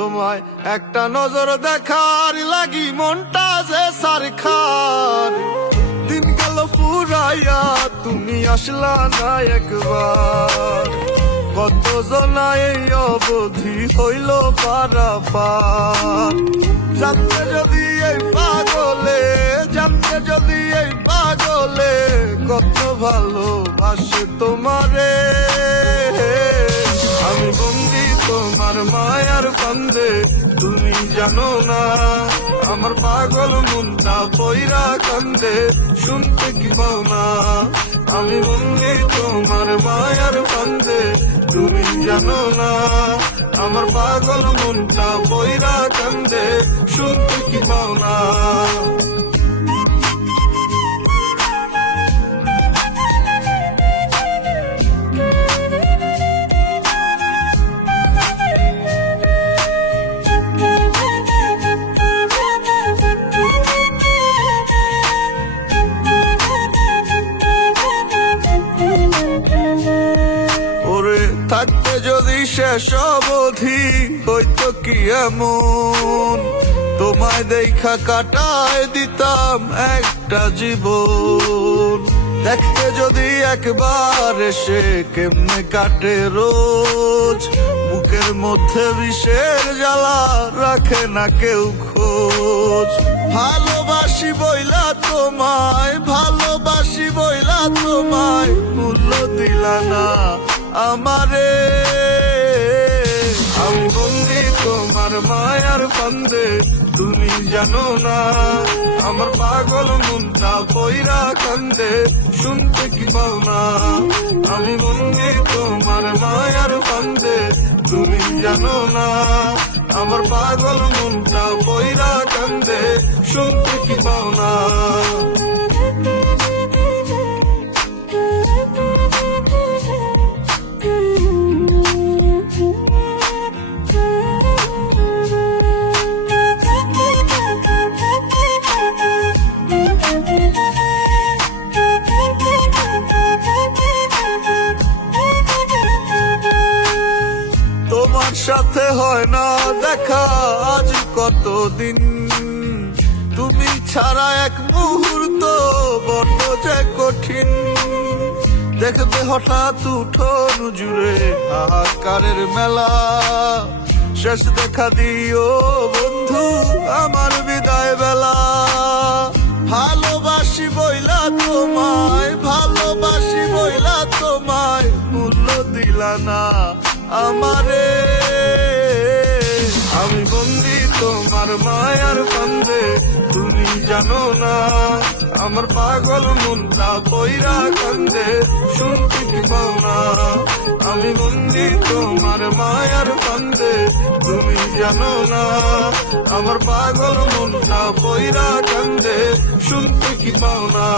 তোমায় একটা নজর দেখার লাগি মনটা যে সারখার। দিন গেল ফুরাইয়া তুমি আসলা না একবার, কত জনা এই অবধি হইল পারাপার। জানতে যদি এই পাগলে, জানতে যদি এই পাগলে কত ভালোবাসে তোমারে। আমি বন্দি তোমার মায়ার ফান্দে, তুমি জানো না আমার পাগল মনটা পয়রা কান্দে, শুনতে কি পাও না। আমি বন্দি তোমার মায়ার ফান্দে, তুমি জানো না আমার পাগল মনটা পয়রা কান্দে, শুনতে কি পাও না। থাকতে যদি শেষ অবধি হইতো কি এমন, তোমায় দেখা কাটায় দিতাম একটা জীবন। দেখতে যদি একবার এসে কেমনে কাটে রোজ, বুকের মধ্যে বিষের জ্বালা রাখে না কেউ খোঁজ। ভালোবাসি বইলা তোমায়, ভালোবাসি বইলা তোমায় মূল্য দিলা না আমারে। আমি বন্দি তোমার মায়ার ফান্দে, তুমি জানো না আমার পাগল মনটা পয়রা কান্দে, শুনতে কি পাও না। আমি বন্দি তোমার মায়ার ফান্দে, তুমি জানো না আমার পাগল মনটা পয়রা কান্দে, শুনতে কি পাও না। তোমার সাথে হয় না দেখা আজ কতদিন, তুমি ছাড়া এক মুহূর্ত বড্ড যে কঠিন। দেখবে হঠাৎ উঠোন জুড়ে হাহাকারের মেলা, শেষ দেখা দিও বন্ধু আমার বিদায় বেলা। ভালোবাসি বইলা তোমায়, ভালোবাসি বইলা তোমায় মূল্য দিলা না আমারে। আমি বন্দি তোমার মায়ার ফান্দে, তুমি জানো না আমার পাগল মনটা পয়রা কান্দে, শুনতে কি পাও না। আমি বন্দি তোমার মায়ার ফান্দে, তুমি জানো না আমার পাগল মনটা পয়রা কান্দে, শুনতে কি পাও না।